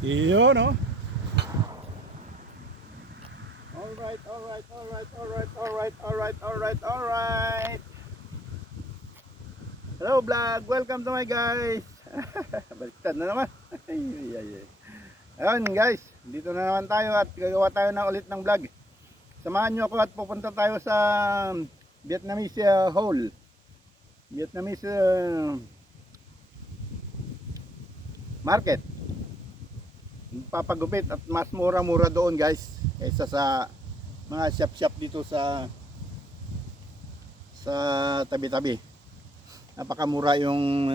Yun, no? Alright. Hello vlog, welcome to my guys. Baliktad na naman. Ayun guys, dito na naman tayo at gagawa tayo na ulit ng vlog. Samahan nyo ako at pupunta tayo sa Vietnamese Hall. Vietnamese market. Papagupit at mas mura-mura doon guys kaysa sa mga shop-shop dito sa tabi-tabi. Napakamura yung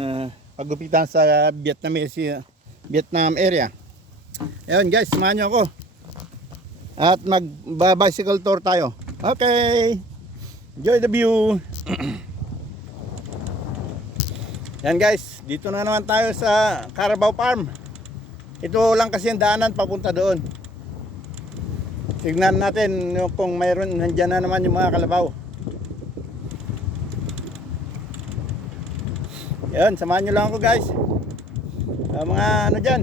paggupitan sa Vietnam area. Ayun guys, samahan nyo ako at mag-bicycle tour tayo. Okay, enjoy the view. Yan guys, dito na naman tayo sa Carabao Farm. Ito lang kasi ang daanan papunta doon. Tignan natin kung mayroon, nandyan na naman yung mga kalabaw. Yan, samahan nyo lang ako guys. Mga ano dyan,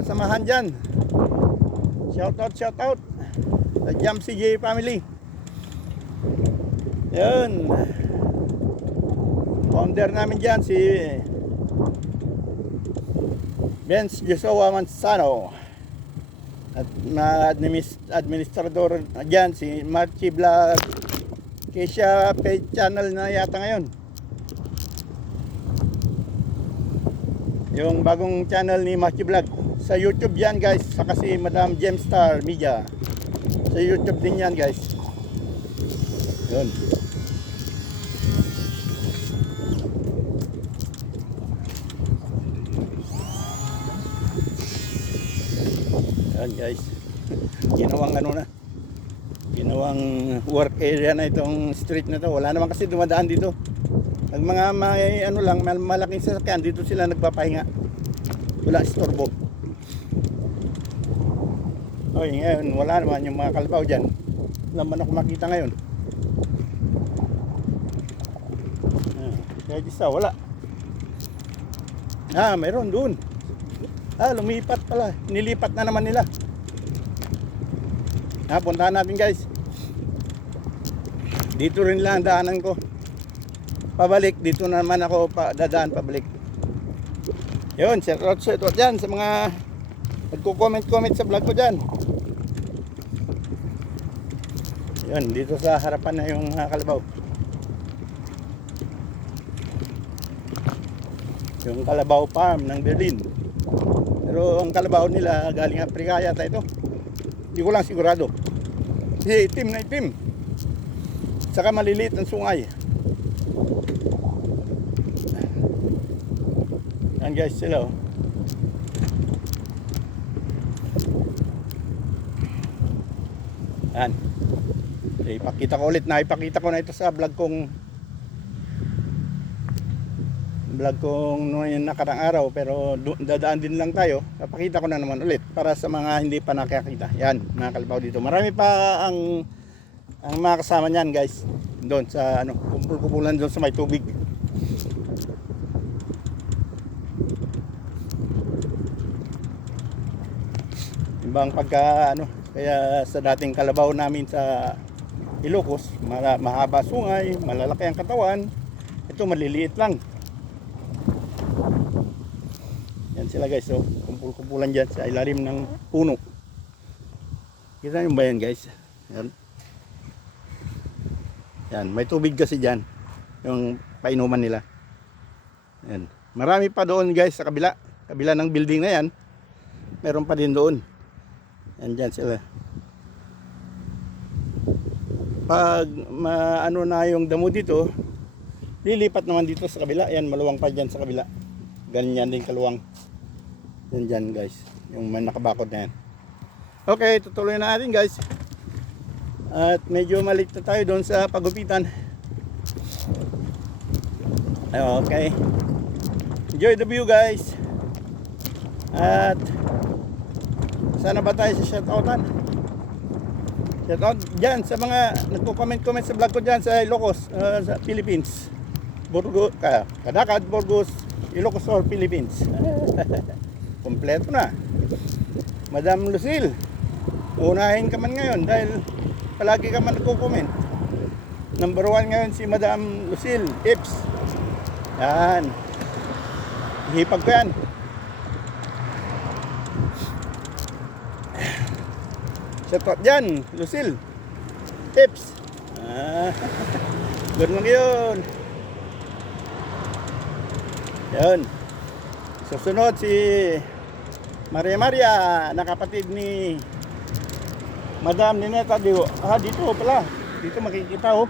kasamahan dyan. Shout out sa Jam CJ family. Yan, founder namin dyan si Benz Joshua Manzano. At na administrador dyan si Marchi Vlog, Kesha page channel na yata ngayon. Yung bagong channel ni Marchi Vlog sa YouTube yan guys, saka si Madam Gemstar Media sa YouTube din yan guys. Yun. Yan guys, ginawang ano na, ginawang work area na itong street na to. Wala naman kasi dumadaan dito. Ang mga may ano lang, malaking sasakyan dito sila nagpapahinga. Wala istorbo. Oy, ngayon wala naman yung mga kalabaw dyan. Wala man ako makita ngayon. Kahit isa, wala. Mayroon doon. Lumipat pala. Nilipat na naman nila. Puntahan natin guys. Dito rin lang daanan ko. Pabalik. Dito naman ako dadaan pabalik. Yun. Shout out dyan sa mga nagko-comment sa vlog ko dyan. Yun. Dito sa harapan na yung mga kalabaw. Yung Carabao Farm ng Berlin. Pero ang kalabaw nila galing Afrika yata ito. Hindi ko lang sigurado. Kasi itim na itim. Saka maliliit ang sungay. Yan guys sila oh. Yan. Ipakita ko ulit na. Ipakita ko na ito sa vlog kong noong nakarang araw, pero dadaan din lang tayo. Papakita ko na naman ulit para sa mga hindi pa nakakita. Yan, mga kalabaw dito. Marami pa ang mga kasama niyan, guys. Doon sa ano, kumpul-kumpulan doon sa may tubig. Ibang pagka ano, kaya sa dating kalabaw namin sa Ilocos, mahaba sungay, malalaki ang katawan. Ito maliliit lang. Yan sila guys, so kumpul-kumpulan dyan sa ilalim ng puno. Kita nyo ba yan guys? Yan, may tubig kasi dyan yung painuman nila. Yan. Marami pa doon guys sa kabila ng building na yan. Meron pa din doon. Yan dyan sila. Pag ano na yung damo dito, lilipat naman dito sa kabila. Yan, maluwang pa dyan sa kabila. Ganyan din kaluwang. Yan dyan guys. Yung may nakabakod na yan. Okay, tutuloy na natin guys. At medyo malit na tayo doon sa pagupitan. Okay. Enjoy the view guys. At sana ba tayo sa shoutoutan? Shoutout dyan sa mga nagko-comment sa vlog ko dyan sa Ilocos, sa Philippines. Burgos, Kadakad, Burgos, Ilocos or Philippines. Kompleto na. Madam Lucille, unahin ka man ngayon dahil palagi ka man nagko-comment. Number 1 ngayon si Madam Lucille Ips. Yan. Hipag ko yan. Shout out dyan, Lucille Ips. Good lang yun. Yun. Susunod si Maria, nakapatid ni Madam Nineta Diwo. Dito pala. Dito makikita oh.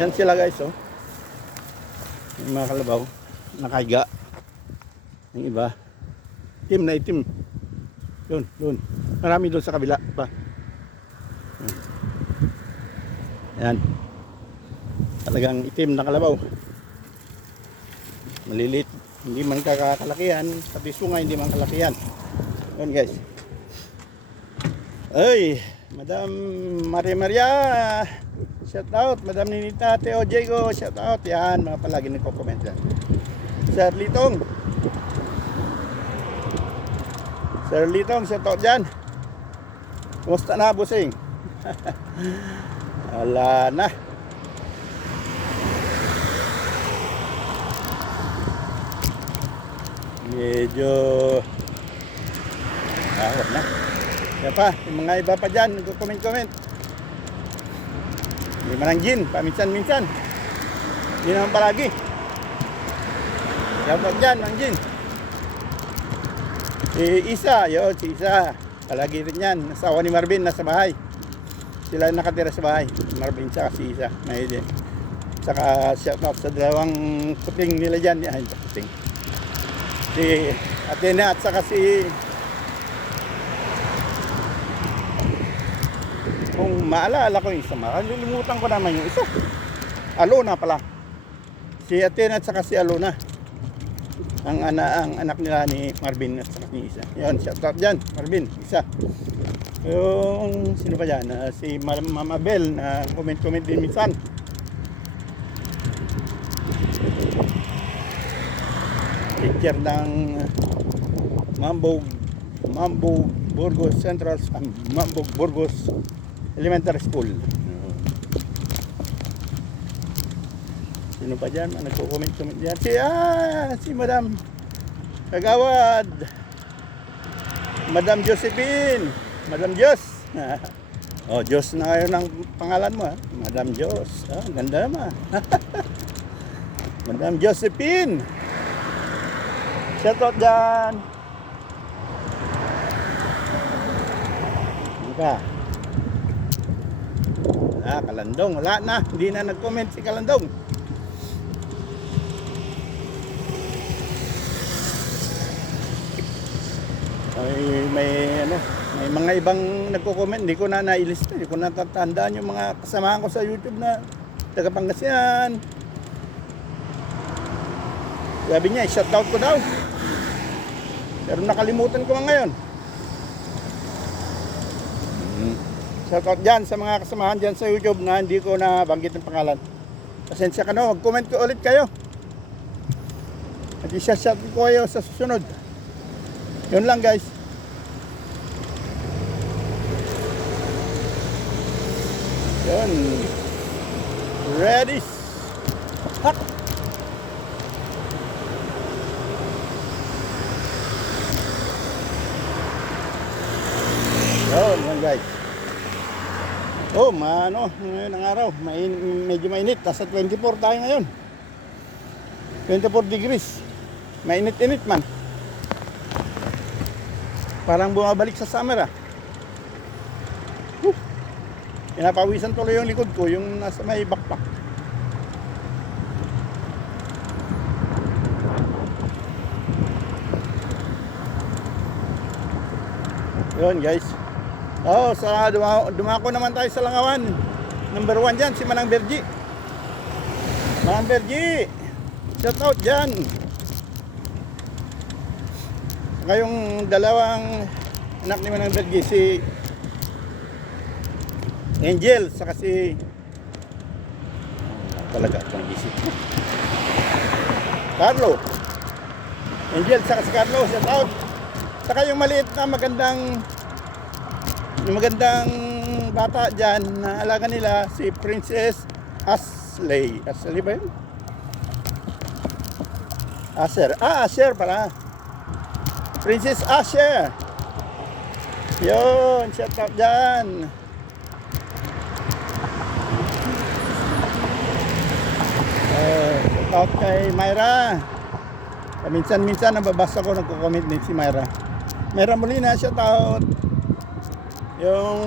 Yan sila guys oh. Yung mga kalabaw. Nakahiga. Yung iba. Itim na itim. Doon. Marami doon sa kabila pa. Yan. Talagang itim na kalabaw. Malilit. Hindi man kakalakihan. Pati sunga hindi man kalakihan. Yun guys. Ay, Madam Maria. Shout out. Madam Ninita, Teo Diego. Shout out. Yan, mga palagi nagko-comment yan. Sir Litong, shout out dyan. Kumusta na, busing? Wala na. Medyo wala na. Yan pa, yung mga iba pa dyan nagko-comment. Hindi man ang gin, paminsan-minsan. Hindi naman palagi. Shout out dyan, ang gin. Si Isa. Palagi rin yan. Asawa ni Marvin, nasa bahay. Sila nakatira sa bahay. Marvin siya, si Isa. May din. Saka shout out sa dalawang puting nila dyan. Yan, puting. Si Athena at saka si, kung maalala ko yung isa, malilimutan ko naman yung isa. Alona pala. Si Athena at saka si Alona. Ang anak nila ni Marvin at saka ni Isa. Yun, shout out dyan, Marvin, Isa. Yung, sino pa dyan? Si Mama Bell na comment din minsan. Teacher ng Mambog Burgos Central, Mambog Burgos Elementary School. Sino pa dyan? Nagko-comment dyan. Si Madam Kagawad. Madam Josephine. Madam Jos. Oh, Jos na ngayon ang pangalan mo. Madam Jos. Ganda naman. Madam Josephine. Shout out dyan. Ano ka? Kalandong. Wala na. Hindi na nag-comment si Kalandong. May mga ibang nagko-comment, hindi ko na nailista, hindi ko natatandaan yung mga kasamahan ko sa YouTube na taga Pangasinan. Sabi niya, shoutout ko daw. Pero nakalimutan ko ngayon. Shoutout dyan sa mga kasamahan dyan sa YouTube na hindi ko na banggit ng pangalan. Pasensya ka na, mag-comment ko ulit kayo. At isa-shoutout ko kayo sa susunod. Yun lang guys. Yun. Ready. Hak. Yun guys. Oh, ngayon ang araw. Medyo mainit. Nasa 24 tayo ngayon. 24 degrees. Mainit-init man. Parang bumabalik sa summer Pinapawisan tuloy yung likod ko, yung nasa may backpack. Yun guys. Dumako naman tayo sa Langawan. Number 1 dyan, si Manang Bergie. Manang Bergie, shout out dyan. Ngayong dalawang anak ni Manang Bergie, si Angel, saka si talaga, pang-isip. Carlo. Angel, saka si Carlo, shout out. Saka yung maliit na magandang bata dyan na alaga nila, si Princess Ashley. Ashley ba yun? Asher. Asher pala. Princess Asher. Yun, shout out dyan. Shout out kay Myra. Minsan-minsan nababasa ko, nagko-comment din si Myra. Myra Molina, shout out. Yung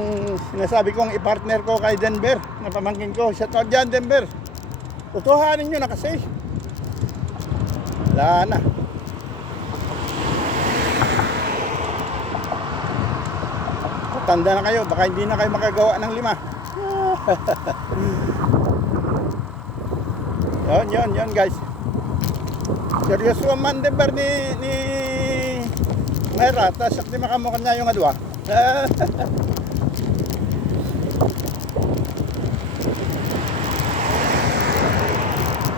sinasabi kong i-partner ko kay Denver, na pamangkin ko, shout out dyan Denver. Tutuhanin nyo na kasi. Wala na. Tanda na kayo, baka hindi na kayo makagawa ng 5. Yun guys. Seryoso man Denver ni Myra, tapos sakti makamukha niya yung adwa.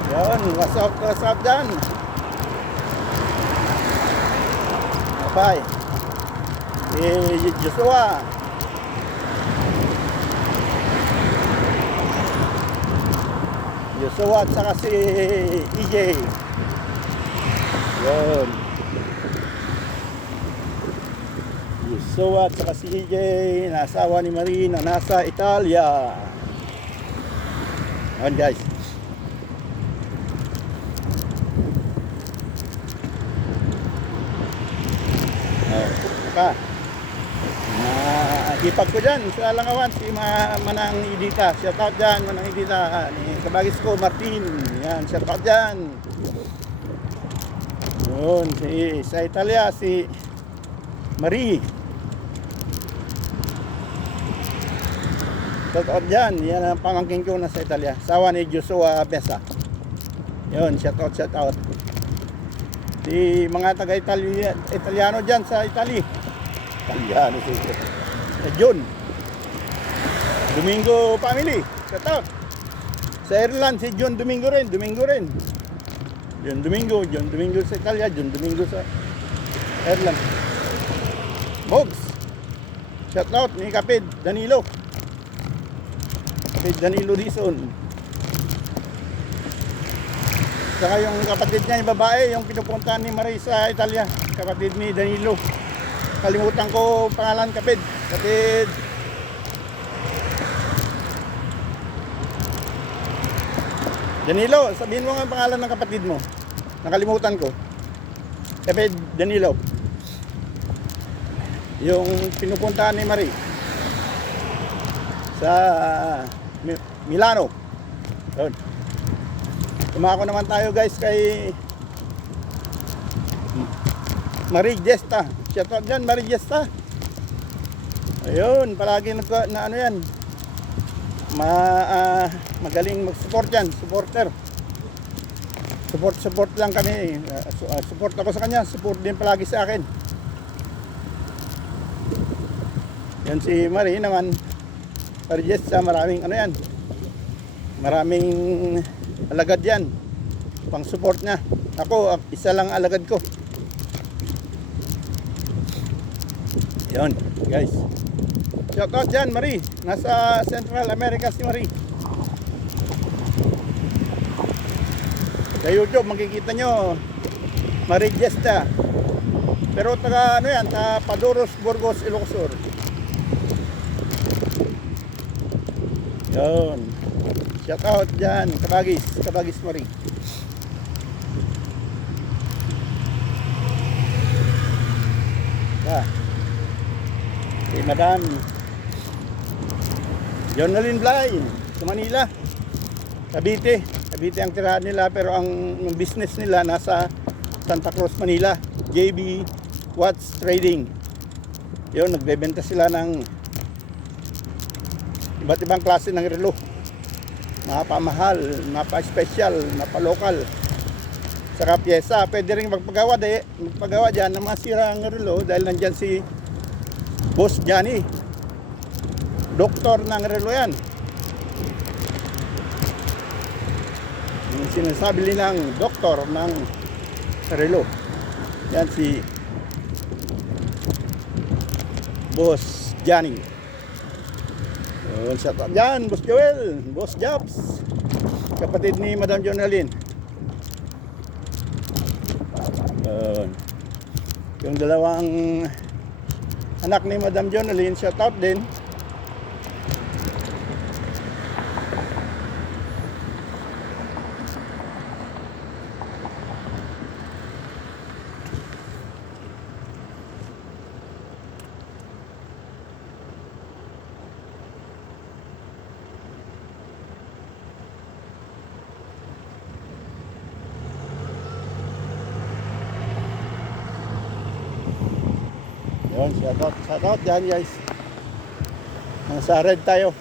Yun, what's up dyan? Bye. Joshua. Joshua at saka si EJ. Yun. Joshua at saka si EJ, nasawa ni Marie na nasa Italia. Yun guys. Ka. Ipag ko dyan sa Langawan, si Manang Idita. Shout out dyan, Manang Idita. Ni kabagis ko, Martin. Yan, shout out dyan. Yun, sa Italia, si Marie. Shout out dyan. Yan ang pamangkin ko na sa Italia. Sawa ni Joshua Besa. Yun, shout out. Si mga taga-Italiano dyan sa Italy. Italiano si John Domingo family, shout out. Sa Ireland si John Domingo rin. John Domingo sa Italia, John Domingo sa Ireland. Mogs, shout out ni Kapid Danilo Dison. Saka yung kapatid niya yung babae, yung pinupuntahan ni Marie sa Italia, kapatid ni Danilo. Kalimutan ko pangalan, kapatid. Danilo, sabihin mo nga ang pangalan ng kapatid mo. Nakalimutan ko. Kapatid Danilo. Yung pinupuntahan ni Marie sa Milano. Yun. Tumako naman tayo guys kay Marie Gesta. Shoutout dyan, Marie Gesta. Ayun, palagi na ano yan. Magaling mag-support yan, supporter. Support lang kami. Support ako sa kanya, support din palagi sa akin. Yan si Marie naman. Marie Gesta, maraming ano yan. Maraming alagad yan. Pang support niya. Ako, isa lang alagad ko. Yun, guys. Shout out dyan, Marie. Nasa Central America si Marie. Sa YouTube, makikita nyo Marie Gesta. Pero taga ano yan, taga Paduros, Burgos, Ilocos. Yun. Shout out dyan, Kabagis Marie. Si Madam Jonalyn Blind sa Manila, Cavite ang tirahan nila, pero ang business nila nasa Santa Cruz, Manila. JB Watch Trading. Yun, nagbebenta sila ng iba't ibang klase ng relo, mapamahal, mapa-special, mapa-local, saka pyesa. Pwede rin magpagawa dyan ng mga sirang relo dahil nandyan si Boss Johnny, doktor ng relo yan. Yung sinasabi nilang instructor ng Relo. Yan si Boss Johnny. Shout out dyan, Boss Joel, Boss Jobs, kapatid ni Madam Jonalyn. Yung dalawang anak ni Madam Jonalyn, shout out din. Yun, shout out dyan guys. Nasa red tayo.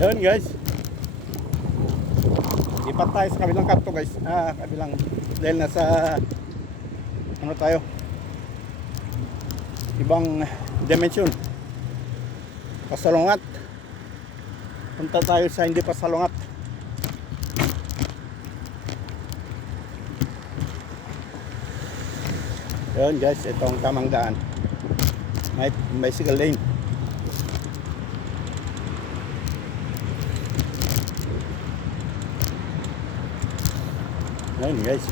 Yun guys, ipat tayo sa kabilang kanto guys. Kabilang, dahil nasa ano tayo, ibang dimension, pasalungat. Punta tayo sa hindi pasalungat. Yun guys, ito ang tamang daan, may bicycle lane. Ayun guys.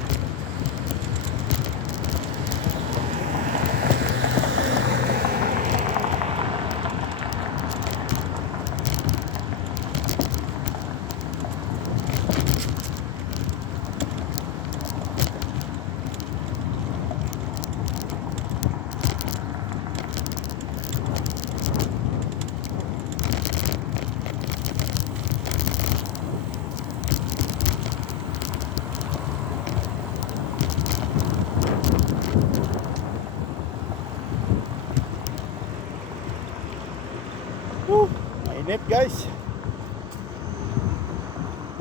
Mainit guys,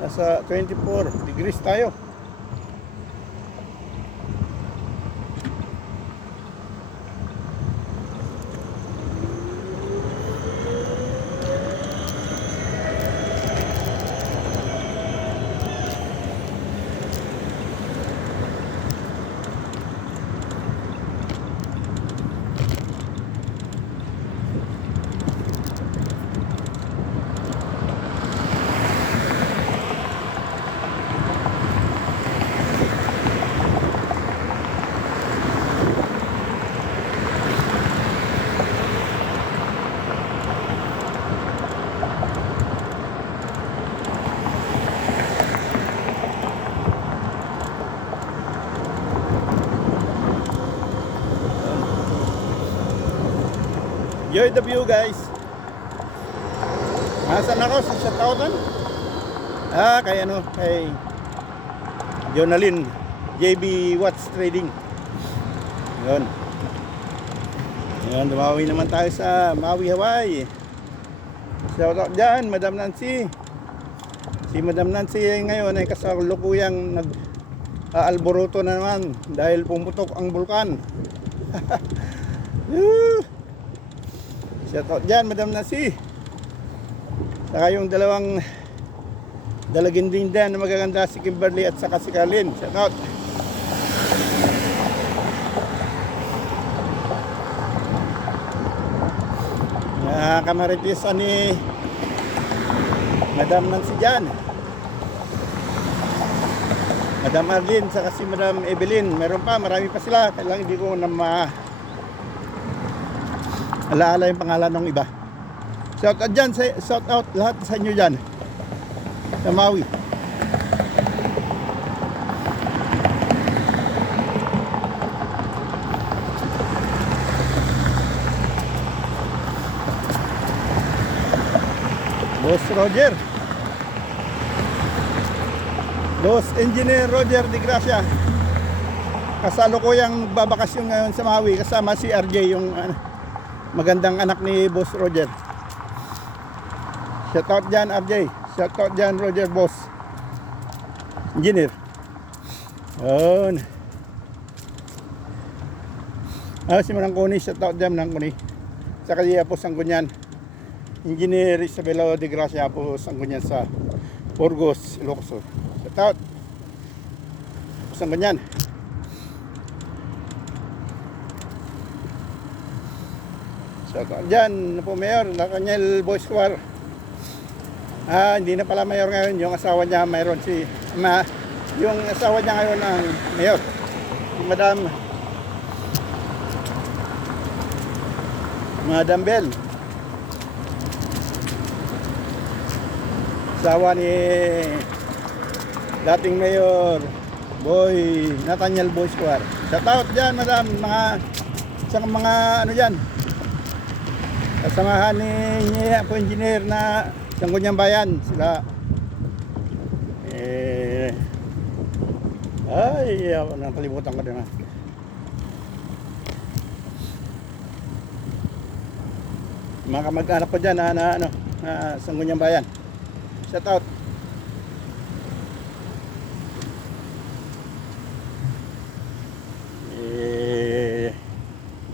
nasa 24 degrees tayo. Enjoy the view guys. Nasaan ako sa shoutoutan? Kay ano, kay Jonalyn JB Watts Trading. Yun. Yun, dumawi naman tayo sa Maui, Hawaii. Shoutout dyan, Madam Nancy. Si Madam Nancy ngayon ay kasalukuyang nag-alboroto na naman dahil pumutok ang bulkan. Shoutout dyan, Madam Nancy. Saka yung dalawang dalaginding din na magaganda, si Kimberly at saka si Carlin. Shoutout. Kamaritis ni Madam Nancy dyan, Madam Arlene, saka si Madam Evelyn. Meron pa, marami pa sila. Kailangan hindi ko na alaala yung pangalan ng iba. Shout out dyan, shout out lahat sa inyo dyan sa Maui. Boss Roger, Boss Engineer Roger Di Gracia, kasalukuyang babakasyon ngayon sa Maui kasama si RJ, yung magandang anak ni Boss Roger. Shoutout dyan RJ, shoutout dyan Roger, Boss Engineer. Yun. Si Manang Kuni, shoutout dyan Manang Kuni. Saka siya po Sanggunyan, Engineer Isabela De Gracia po Sanggunyan sa Burgos, Ilocos. Shoutout Sanggunyan. Shoutout dyan po Mayor Nakanyel Boys Choir. Hindi na pala Mayor ngayon, yung asawa niya mayroon yung asawa niya ngayon ang Mayor, si Madam Bell, asawa ni dating Mayor Boy Nathaniel Boy Square. Shoutout dyan Madam, mga ano dyan, kasamahan ni po engineer na Sanggunyang Bayan sila. Nakalimutan ko din mga kamag-anak ko dyan na Sanggunyang Bayan. Shout out.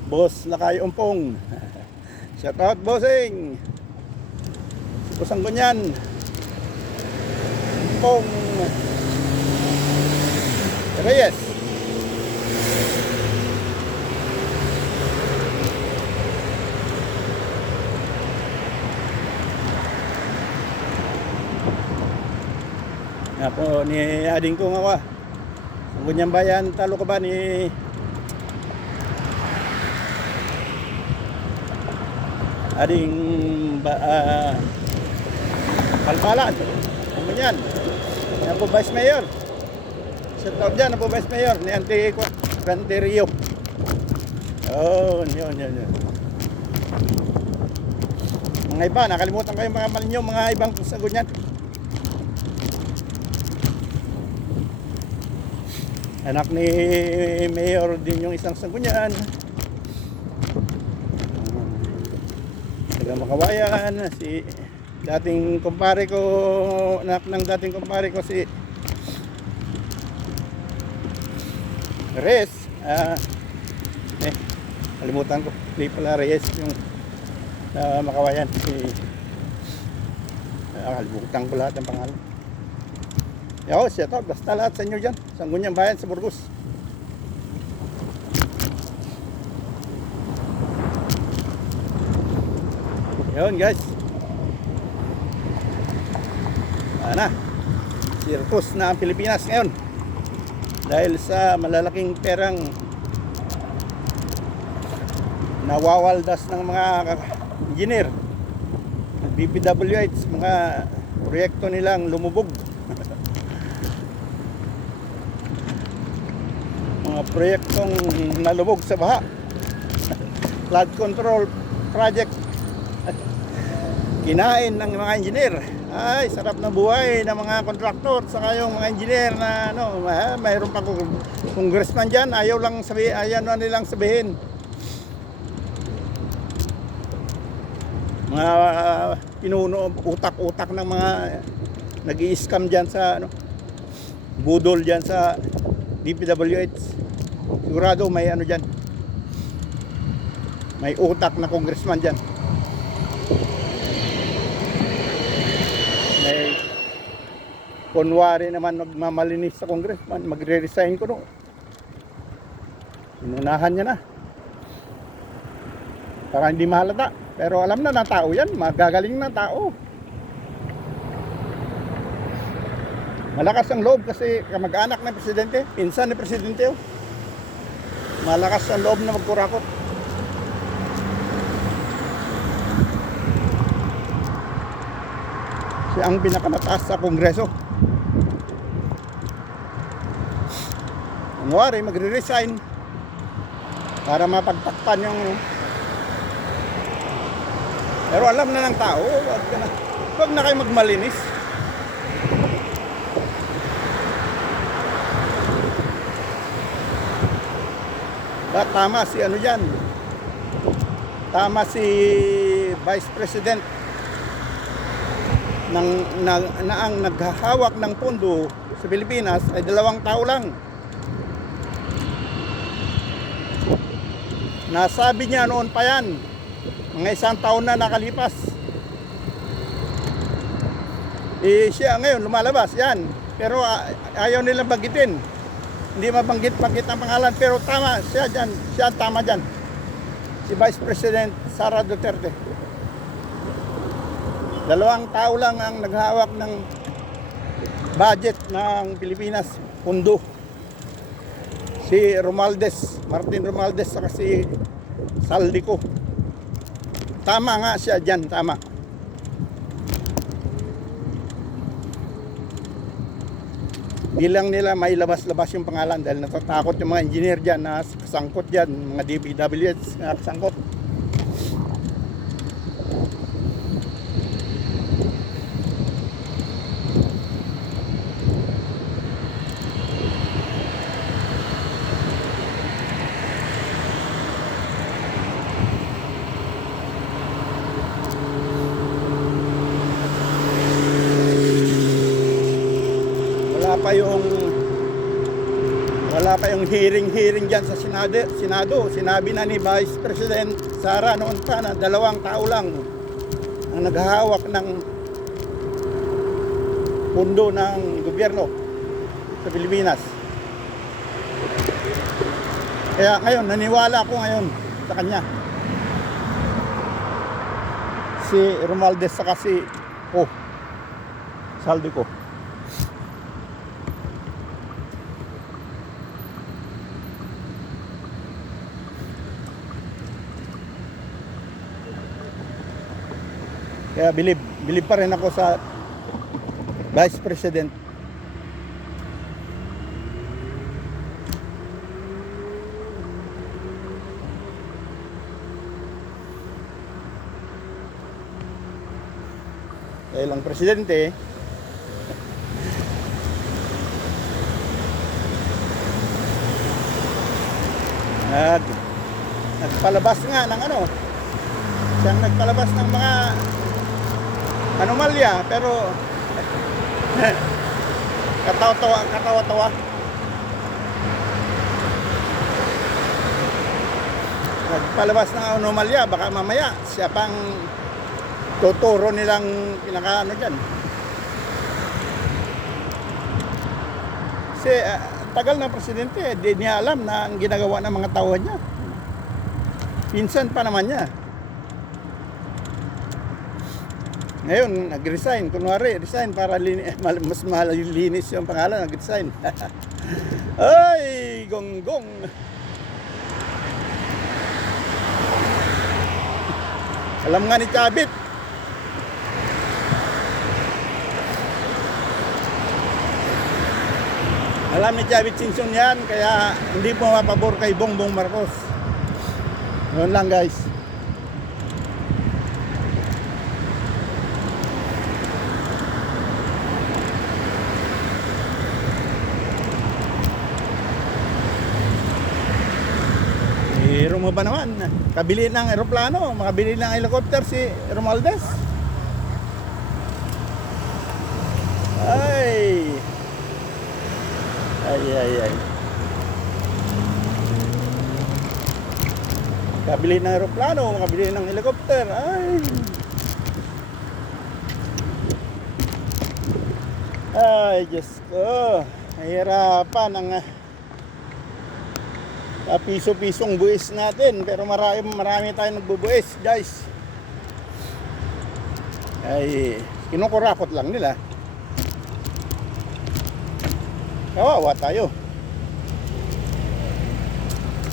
Boss Lakay Umpong. Shout out bossing. Sanggunyan Umpong Reyes. Po ni ading ko nga Sanggunyang Bayan, talo ka ba ni ading Palpalan. Ano yan? Yan po Vice Mayor. Shout out dyan po Vice Mayor ni Ante Rio. Yun. Mga iba, nakalimutan ko yung mga malinyo, mga ibang Sanggunyan. Anak ni Mayor din yung isang Sanggunyan. Taga Makawayan, si dating kumpare ko, anak ng dating kumpare ko si Reyes. Kalimutan ko, hindi pala Reyes yung Makawayan. Kalimutan ko lahat ng pangalan. Shout out basta lahat sa inyo dyan, Sanggunyang Bayan sa Burgos. Yun guys, circus na ang Pilipinas ngayon dahil sa malalaking perang nawawaldas ng mga engineer, DPWH, mga proyekto nilang lumubog. Mga proyektong nalubog sa baha, flood control project. Kinain ng mga engineer. Ay, sarap na buhay ng mga kontraktor saka yung mga engineer na ano, mayroon pa congressman diyan, ayaw lang sabihin, ayaw na nilang sabihin. Mga pinuno, utak-utak ng mga nag-i-scam diyan sa ano, budol diyan sa DPWH. Sigurado may ano diyan. May utak na congressman diyan. May kunwari naman magmamalinis sa congressman, magre-resign ko no. Inunahan niya na. Para hindi mahalata. Pero alam na ng tao yan, magagaling na tao. Malakas ang loob kasi kamag-anak ng presidente, pinsan ni presidente. Oh. Malakas ang loob na magkurakot. Siya ang pinakamataas sa kongreso. Kunwari, magre-resign para mapagtakpan yung pero alam na ng tao, wag na kayo magmalinis. Tama si ano dyan, tama si Vice President na ang naghahawak ng pondo sa Pilipinas ay 2 tao lang. Nasabi niya noon pa yan, mga 1 taon na nakalipas. Siya ngayon lumalabas yan, pero ayaw nilang banggitin. Hindi mabanggit-banggit ang pangalan, pero tama siya dyan, siya tama dyan. Si Vice President Sara Duterte. 2 tao lang ang naghahawak ng budget ng Pilipinas, pondo. Si Martin Romualdez saka si Saldico. Tama nga siya dyan, tama. Di lang nila may labas-labas yung pangalan dahil natatakot yung mga engineer dyan na kasangkot dyan, mga DPWH na kasangkot. Wala pa yung hearing dyan sa Senado. Sinabi na ni Vice President Sara noon pa na 2 tao lang ang naghahawak ng pondo ng gobyerno sa Pilipinas. Kaya ngayon, naniwala ako ngayon sa kanya. Si Romualdez saka si Saldico. Kaya believe pa rin ako sa Vice President. Dahil ang presidente nagpalabas nga ng ano, siyang nagpalabas ng mga anomalya, pero katawa-tawa. Nagpalabas ng anomalya, baka mamaya siya pang tuturo nilang pinakaano dyan. Kasi tagal ng presidente, di niya alam na ang ginagawa ng mga tao niya. Pinsan pa naman niya. Ngayon, nag-resign. Kunwari, resign para mas malinis yung pangalan. Nag-resign. Ay, gonggong. Alam nga ni Chavit. Alam ni Chavit Singson yan. Kaya hindi po mapabor kay Bongbong Marcos. Yun lang guys. Biro mo ba naman? Kabili ng eroplano, makabili ng helicopter si Romualdez. Ay. Ay. Kabili ng eroplano, makabili ng helicopter. Ay, Diyos ko. Nahihirapan ang piso-pisong buwis natin, pero marami tayong nagbubuwis, guys. Ay, kinukurakot lang nila. Kawawa tayo.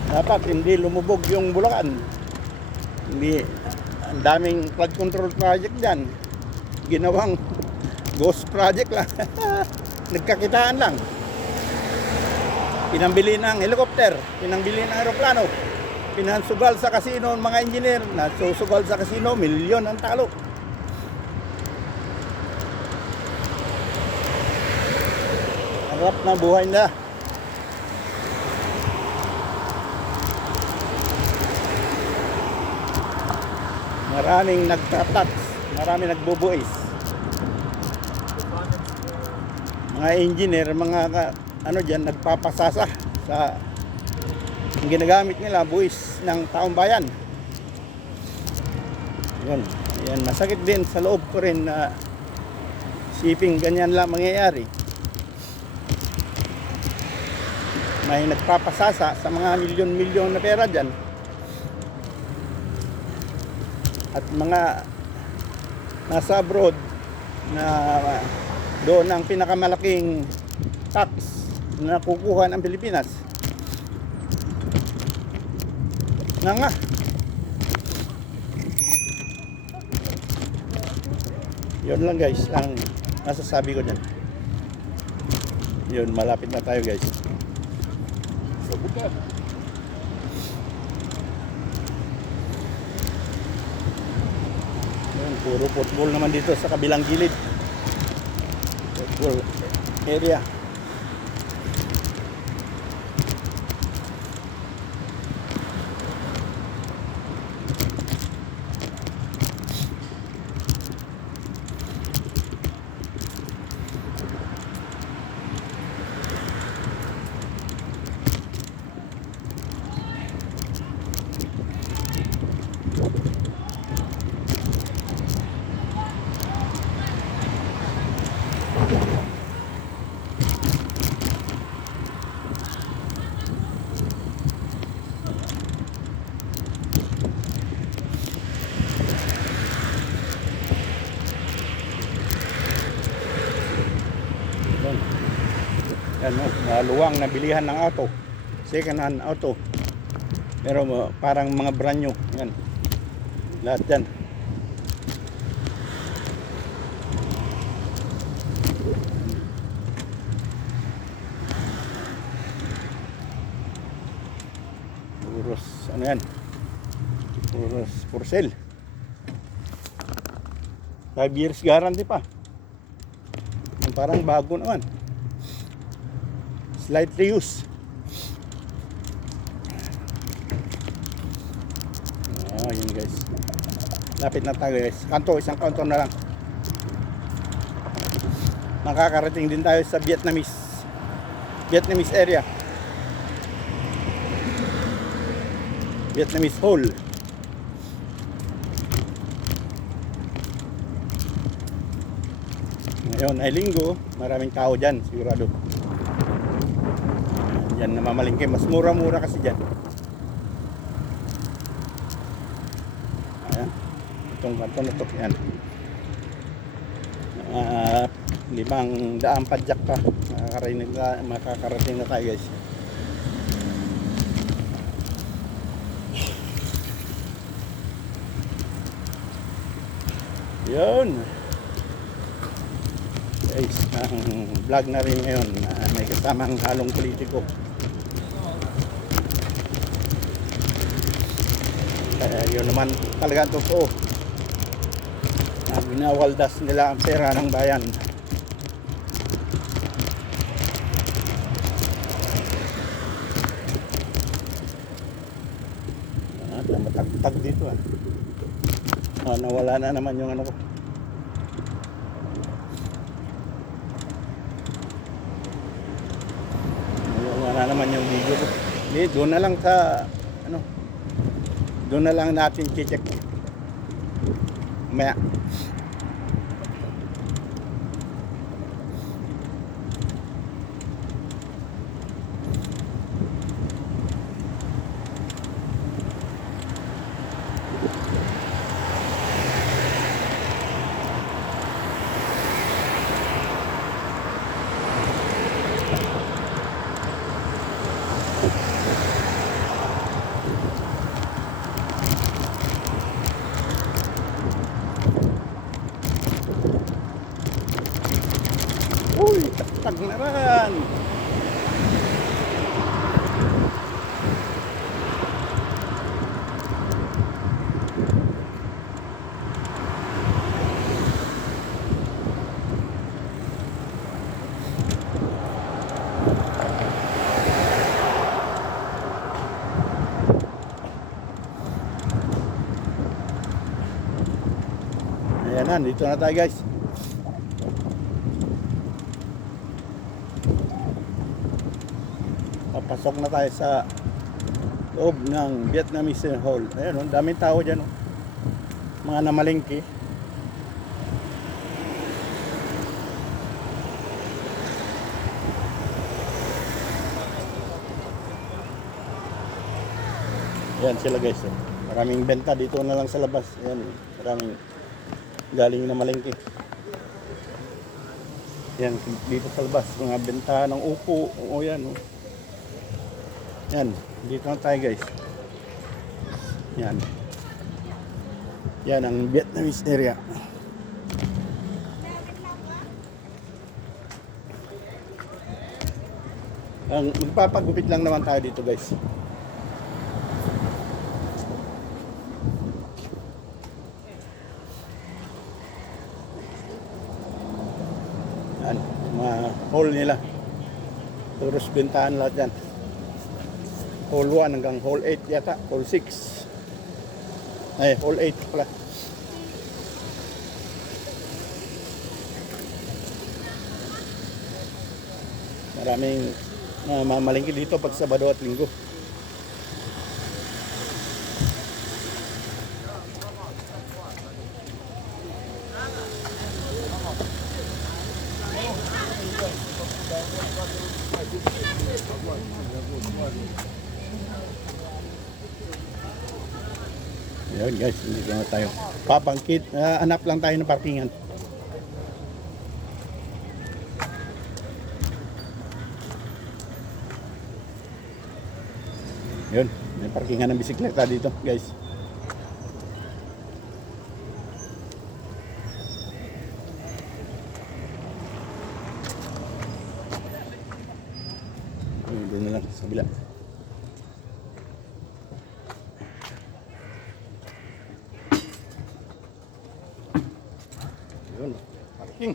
Dapat hindi lumubog yung Bulacan. Hindi, ang daming flood control project dyan. Ginawang ghost project lang. Nagkakitaan lang. Pinambili ng helicopter, pinambili ng aeroplano, pinansugal sa kasino ng mga engineer, nasusugal sa kasino, milyon ang talo. Harap na buhay na. Maraming nagtatax, maraming nagbubuis. Mga engineer, mga ano dyan, nagpapasasa sa ang ginagamit nila, buwis ng taong bayan. Yun, yan, masakit din sa loob ko rin na shipping ganyan lang mangyayari. May nagpapasasa sa mga milyon-milyon na pera dyan. At mga nasa abroad na doon ang pinakamalaking tax na kukuha ng Pilipinas. Nga. Yun lang guys, ang masasabi ko dyan. Yun, malapit na tayo guys. So, buka. Yun, puro football naman dito sa kabilang gilid. Football area. Yan, maluwang na bilihan ng auto, second hand auto, pero parang mga brand new. Yan, lahat yan. Puros ano yan, puros for sale. 5 years guarantee pa. Parang bago naman. Slightly used. Yun guys. Lapit na tayo guys. Isang kanto na lang. Makakarating din tayo sa Vietnamese area. Vietnamese Hall. Ngayon ay linggo, maraming tao dyan, sigurado. Yan namamalingke, mas mura-mura kasi dyan. Ayan, itong kanto na to, yan. 500 padyak pa, makakarating na tayo guys. Yun guys, ang vlog na rin ngayon, may kasamang halong politiko. Kaya yun naman talaga totoo, binawaldas nila ang pera ng bayan. Matagtag dito ah. Nawala na naman yung ano ko. Nawala na naman yung video ko. Hindi, doon na lang sa ano. Doon na lang natin check. Maya. Uy, tagtag na rin. Ayan na, dito na tayo guys. Papasok na tayo sa loob ng Vietnamese Hall. Ayan, daming tao dyan. Mga namalingki. Ayan sila guys. Maraming benta dito na lang sa labas. Ayan, maraming galing na malingki. Yan, dito sa labas, mga benta ng upo. O yan, o. Yan, dito na tayo guys. Yan. Yan ang Vietnamese area. Magpapagupit lang naman tayo dito guys. Yan, mga hall nila. Puros bentahan lahat yan. Hall 1 hanggang hall 8 yata. Hall 6. Ay, hall 8 pala. Maraming mamalingki dito pag Sabado at Linggo. Ayun guys, hindi na tayo papangkit. Hanap lang tayo ng parkingan. Yun, may parkingan ng bisikleta dito guys. Doon na lang sa bila. Yun, parking.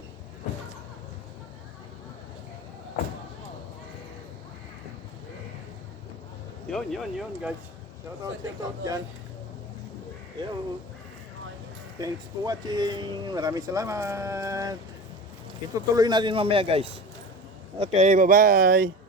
Yun guys. Shout out dyan. Yo. Thanks for watching. Maraming salamat. Itutuloy natin mamaya guys. Okay, bye-bye.